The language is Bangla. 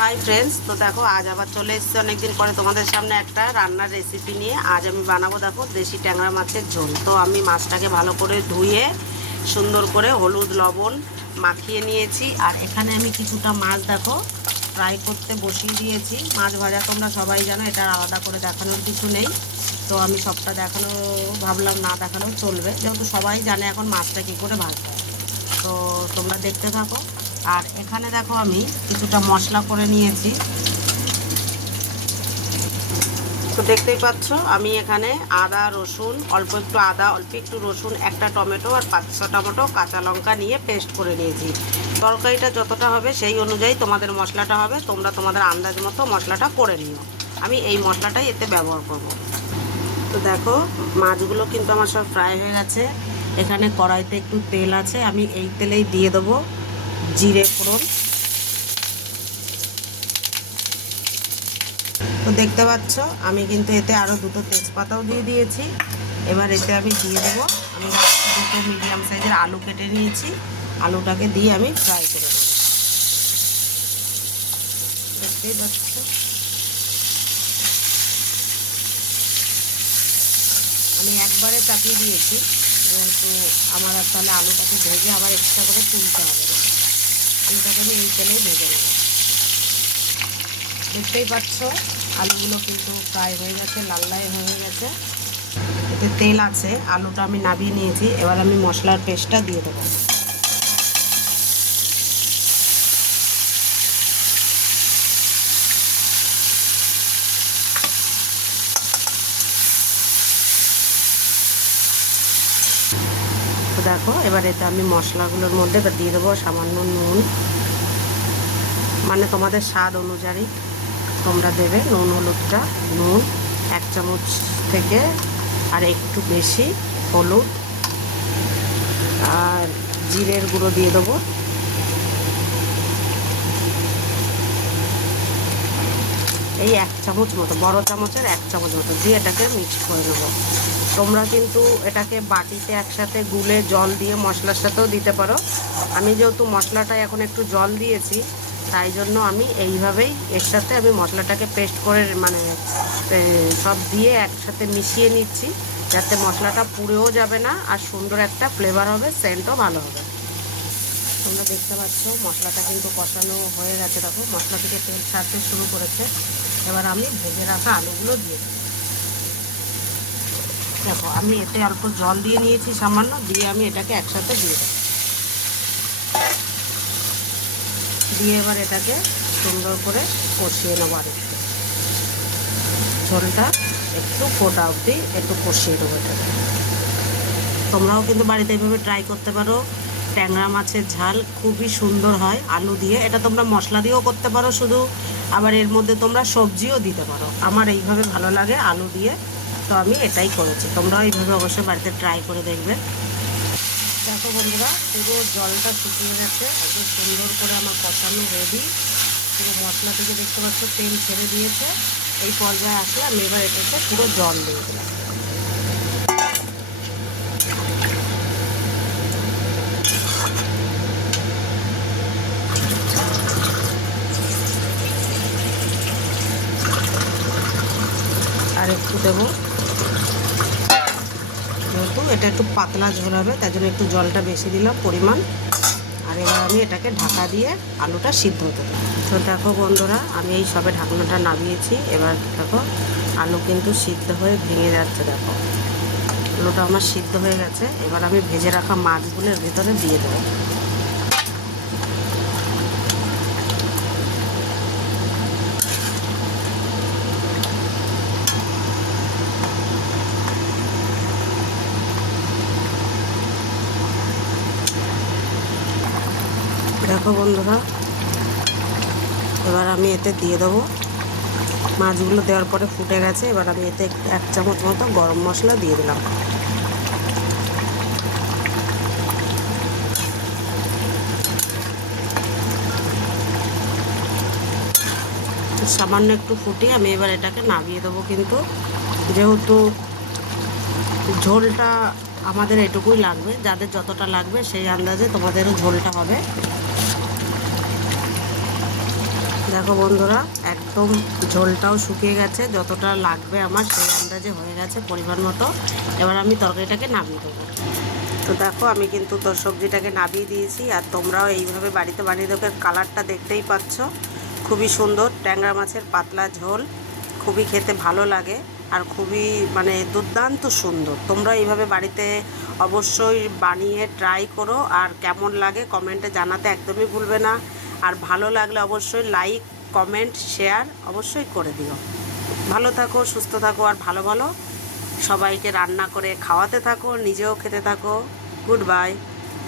হাই ফ্রেন্ডস, তো দেখো আজ আবার চলে এসেছি অনেকদিন পরে তোমাদের সামনে একটা রান্নার রেসিপি নিয়ে। আজ আমি বানাবো দেখো দেশি ট্যাংরা মাছের ঝোল। তো আমি মাছটাকে ভালো করে ধুয়ে সুন্দর করে হলুদ লবণ মাখিয়ে নিয়েছি। আর এখানে আমি কিছুটা মাছ দেখো ফ্রাই করতে বসিয়ে দিয়েছি। মাছ ভাজা তোমরা সবাই জানো, এটা আলাদা করে দেখানোর কিছু নেই। তো আমি সবটা দেখানো ভাবলাম না দেখালেও চলবে, যেহেতু সবাই জানে এখন মাছটা কী করে ভাজতে হয়। তো তোমরা দেখতে থাকো। আর এখানে দেখো আমি কিছুটা মশলা করে নিয়েছি। তো দেখতেই পাচ্ছ আমি এখানে আদা রসুন, অল্প একটু আদা, অল্প একটু রসুন, একটা টমেটো আর 5-6 টমেটো কাঁচা লঙ্কা নিয়ে পেস্ট করে নিয়েছি। তরকারিটা যতটা হবে সেই অনুযায়ী তোমাদের মশলাটা হবে, তোমরা তোমাদের আন্দাজ মতো মশলাটা করে নিও। আমি এই মশলাটাই এতে ব্যবহার করব। তো দেখো মাছগুলো কিন্তু আমার সব ফ্রাই হয়ে গেছে। এখানে কড়াইতে একটু তেল আছে, আমি এই তেলেই দিয়ে দেবো জিরে ফোড়ন। তো দেখতে পাচ্ছ আমি কিন্তু এতে আরও দুটো তেজপাতাও দিয়ে দিয়েছি। এবার এতে আমি দিয়ে দেবো, আমি দুটো মিডিয়াম সাইজের আলু কেটে নিয়েছি। আলুটাকে দিয়ে আমি ফ্রাই করে দেবো। দেখতেই পাচ্ছ আমি একবারে চাপিয়ে দিয়েছি, যেহেতু আমার আর তাহলে আলুটাকে ভেজে আবার এক্সট্রা করে তুলতে হবে না। আলুটাকে আমি এই তেলেই ভেজে নেব। দেখতেই পাচ্ছ আলুগুলো কিন্তু ফ্রাই হয়ে গেছে, লাল লাল হয়ে গেছে। এতে তেল আছে, আলুটা আমি নামিয়ে নিয়েছি। এবার আমি মশলার পেস্টটা দিয়ে দেবো। তো দেখো এবার এতে আমি মশলাগুলোর মধ্যে দিয়ে দেবো সামান্য নুন, মানে তোমাদের স্বাদ অনুযায়ী তোমরা দেবে নুন। হলুদটা নুন 1 চামচ থেকে আর একটু বেশি হলুদ, আর জিরের গুঁড়ো দিয়ে দেবো এই 1 চামচ মতো, বড় চামচের 1 চামচ মতো দিয়ে এটাকে মিক্স করে নেবো। তোমরা কিন্তু এটাকে বাটিতে একসাথে গুলে জল দিয়ে মশলার সাথেও দিতে পারো। আমি যেহেতু মশলাটায় এখন একটু জল দিয়েছি, তাই জন্য আমি এইভাবেই এর সাথে আমি মশলাটাকে পেস্ট করে মানে সব দিয়ে একসাথে মিশিয়ে নিচ্ছি, যাতে মশলাটা পুড়েও যাবে না আর সুন্দর একটা ফ্লেভার হবে, সেন্টও ভালো হবে। তোমরা দেখতে পাচ্ছ মশলাটা কিন্তু কষানো হয়ে গেছে। দেখো মশলা থেকে তেল ছাড়তে শুরু করেছে। এবার আমি ভেজে রাখা আলুগুলো দিয়ে দেবো। দেখো আমি এতে অল্প জল দিয়ে নিয়েছি সামান্য, দিয়ে আমি এটাকে একসাথে দিয়ে দেবো। দিয়ে এবার এটাকে সুন্দর করে কষিয়ে নেবো। আর একটু ঝোলটা একটু ফোটা অবধি একটু কষিয়ে দেবো এটাকে। তোমরাও কিন্তু বাড়িতে এইভাবে ট্রাই করতে পারো। ট্যাংরা মাছের ঝাল খুবই সুন্দর হয় আলু দিয়ে। এটা তোমরা মশলা দিয়েও করতে পারো শুধু, আবার এর মধ্যে তোমরা সবজিও দিতে পারো। আমার এইভাবে ভালো লাগে আলু দিয়ে, তো আমি এটাই করেছি। তোমরাও এইভাবে অবশ্যই বাড়িতে ট্রাই করে দেখবে। দেখো বন্ধুরা পুরো জলটা শুকিয়ে গেছে, একদম সুন্দর করে আমার কষানো রেডি। পুরো মশলা থেকে দেখতে পাচ্ছ তেল ছেড়ে দিয়েছে। এই পর্যায়ে আসলে আমি এবার এটাতে পুরো জল দিয়ে দিলাম। আর একটু দেবো, যেহেতু এটা একটু পাতলা ঝোল হবে তাই জন্য একটু জলটা বেশি দিলাম পরিমাণ। আর এবার আমি এটাকে ঢাকা দিয়ে আলুটা সিদ্ধ হতে দেবো। তো দেখো বন্ধুরা আমি এই সবে ঢাকনাটা নামিয়েছি। এবার দেখো আলু কিন্তু সিদ্ধ হয়ে ভেঙে যাচ্ছে। দেখো আলুটা আমার সিদ্ধ হয়ে গেছে। এবার আমি ভেজে রাখা মাছগুলোর ভিতরে দিয়ে দেবো। দেখো বন্ধুরা এবার আমি এতে দিয়ে দেবো, মাছগুলো দেওয়ার পরে ফুটে গেছে। এবার আমি এতে 1 চামচ মতো গরম মশলা দিয়ে দিলাম। সামান্য একটু ফুটিয়ে আমি এবার এটাকে নামিয়ে দেবো। কিন্তু যেহেতু ঝোলটা আমাদের এটুকুই লাগবে, যাদের যতটা লাগবে সেই আন্দাজে তোমাদেরও ঝোলটা হবে। দেখো বন্ধুরা, একদম ঝোলটাও শুকিয়ে গেছে, যতটা লাগবে আমার সেই আন্দাজে হয়ে গেছে পরিমাণ মতো। এবার আমি তরকারিটাকে নামিয়ে দেবো। তো দেখো আমি কিন্তু তোর সবজিটাকে নামিয়ে দিয়েছি, আর তোমরাও এইভাবে বাড়িতে বানিয়ে দেবে। কালারটা দেখতেই পাচ্ছ, খুবই সুন্দর। ট্যাংরা মাছের পাতলা ঝোল, খুবই খেতে ভালো লাগে আর খুবই মানে দুর্দান্ত সুন্দর। তোমরা এইভাবে বাড়িতে অবশ্যই বানিয়ে ট্রাই করো, আর কেমন লাগে কমেন্টে জানাতে একদমই ভুলবে না। আর ভালো লাগলে অবশ্যই লাইক, কমেন্ট, শেয়ার অবশ্যই করে দিও। ভালো থাকো, সুস্থ থাকো, আর ভালো ভালো সবাইকে রান্না করে খাওয়াতে থাকো, নিজেও খেতে থাকো। Good bye.